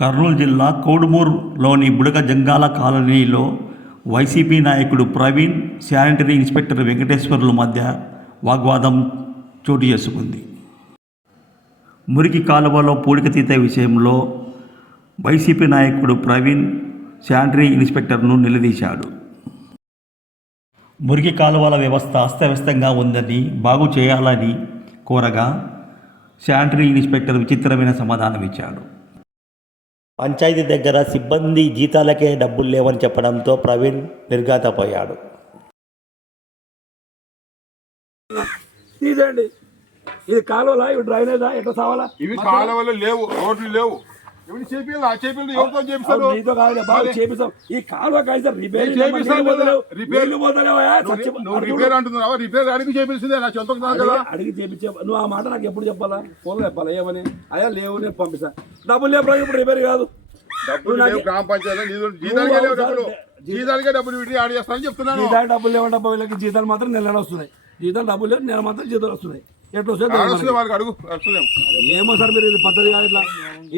కర్నూలు జిల్లా కోడుమూరులోని బుడగ జంగాల కాలనీలో వైసీపీ నాయకుడు ప్రవీణ్, శానిటరీ ఇన్స్పెక్టర్ వెంకటేశ్వర్ల మధ్య వాగ్వాదం చోటు చేసుకుంది. మురికి కాలువలో పూడిక తీత విషయంలో వైసీపీ నాయకుడు ప్రవీణ్ శానిటరీ ఇన్స్పెక్టర్ను నిలదీశాడు. మురికి కాలువల వ్యవస్థ అస్తవ్యస్తంగా ఉందని బాగు చేయాలని కోరగా శానిటరీ ఇన్స్పెక్టర్ విచిత్రమైన సమాధానం ఇచ్చాడు. పంచాయతీ దగ్గర సిబ్బంది జీతాలకే డబ్బులు లేవని చెప్పడంతో ప్రవీణ్ నిర్ఘాతపోయాడు. తీసేయండి. ఇది కాలువలా, ఇవి డ్రైనేజా, ఎట్లా సావాలా? ఇవి కాలువలు లేవు, రోడ్లు లేవు. ఇవి చేపిల్లు ఎవరితో చేపిస్తారు? నీతో కాదు, బాగా చేపిస్తాం. ఈ కాలువ కాదు రిపేర్ రిపేర్ అంటున్నావా? రిపేర్ అడిగి చేపిస్తుందే నా చెంత కదా. అడిగి చేపించే నువ్వు ఆ మాట నాకు ఎప్పుడు చెప్పాలా? ఫోన్లో చెప్పాలా? ఏమని అయ్యా లేవు, నేను పంపిస్తా. డబ్బులు లేవు, ఇప్పుడు రిపేర్ కాదు. డబ్బులు లేవు, గ్రామ పంచాయతీ జీతాలకే లేవు, జీతాలకే డబ్బులు విడి ఆడి చేస్తానని చెప్తున్నాను. జీతాలు డబ్బులు లేవంటే వీళ్ళకి జీతాలు మాత్రం నెల వస్తున్నాయి. జీతాలు డబ్బులు లేవు, నెల మాత్రం జీతాలు వస్తున్నాయి. ఎట్లా వస్తుంది వాళ్ళకి అడుగు. ఏమో సార్, మీరు ఇది పద్ధతి కాదు. ఇట్లా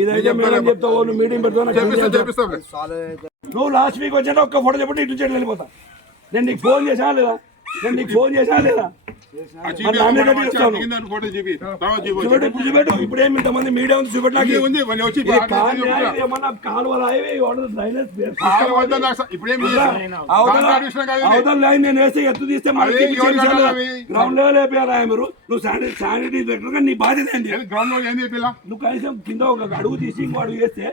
ఇదైతే మేము చెప్తావు, నువ్వు మీటింగ్ పెడతావు. నువ్వు లాస్ట్ వీక్ వచ్చాక ఒక్క ఫోటో చెప్పండి, ఇటు చేయడం వెళ్ళిపోతా. నేను నీకు ఫోన్ చేసా లేదా? ఇప్పుడు ఏమి ఇంతమంది మీడియా ఉంది, చూపెట్టడానికి నేను వేస్తే ఎత్తు తీస్తే గ్రౌండ్ లెవెల్ అయిపోయారా మీరు? నువ్వు శానిటరీ ఇన్స్పెక్టర్ గా నీ బాధ్యత ఏంటి? నువ్వు కనీసం కింద ఒక అడుగు తీసి ఇంకో అడుగు వేస్తే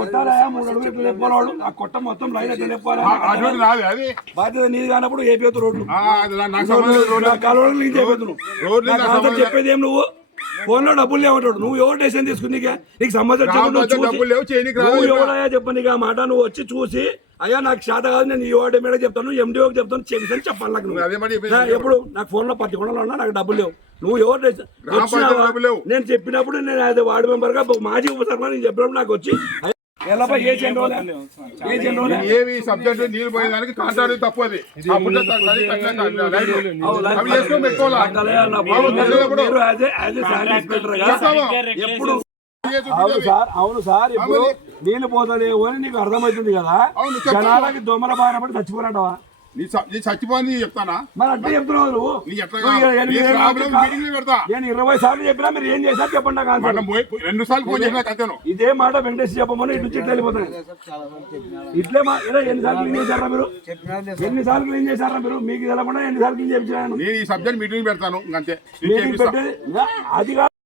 కొట్టాలా? 3 అడుగులు ఎట్లా లేకపోవాడు? ఆ కొట్ట మొత్తం లైన్ ఎట్లా లేకపోవాలి? బాధ్యత నీది కానప్పుడు ఏపీ రోడ్లు చెప్పేది ఏం? నువ్వు ఫోన్ లో డబ్బులు లేవటాడు. నువ్వు ఎవరు డెసిషన్ తీసుకుని నీకు సంబంధించిన నువ్వు ఎవరయ్యా చెప్పని ఆ మాట. నువ్వు వచ్చి చూసి అయ్యా నాకు చేత కాదు, నేను యువడ మీద చెప్తాను, ఎండిఓకి చెప్తాను, చెప్తాను చెప్పాలి. నాకు నువ్వు ఎప్పుడు నాకు ఫోన్ లో 10 కొండలు ఉన్నా, నాకు డబ్బులు లేవు. నువ్వు ఎవరు నేను చెప్పినప్పుడు, నేను అది వార్డు మెంబర్ గా మాజీ ఉప సర్పంచ్ నేను చెప్పినప్పుడు నాకు వచ్చి ఏవి సబ్జెక్టు నీళ్ళు పోయేదానికి కాంట్రాక్ట్ తప్పది. అవును సార్, ఇప్పుడు నీళ్ళు పోతలేవు అని నీకు అర్థమవుతుంది కదా. జనాలకి దొమ్మల బారిన పడి చచ్చిపోయినట్టవా? నీ చచ్చిపోని చెప్తానా? మరి అట్లా చెప్తున్నావు నువ్వు. నేను 20 సార్లు చెప్పినా మీరు ఏం చేశారు చెప్పండి. 2 సార్లు ఫోన్ చేసినా ఇదే మాట వెంకటేష్ చెప్పమని ఇటు చెట్లు వెళ్ళిపోతాయి. ఇట్లే ఎన్నిసార్లు క్లీన్ చేశారా మీరు? ఎన్నిసార్లు క్లీన్ చేశారా మీరు? మీకు తెలకుండా ఎన్నిసార్లు క్లీన్ చేయించాను. నేను ఈ సబ్జెక్ట్ మీటింగ్ పెడతాను అంతే. మీటింగ్ పెట్టేది అది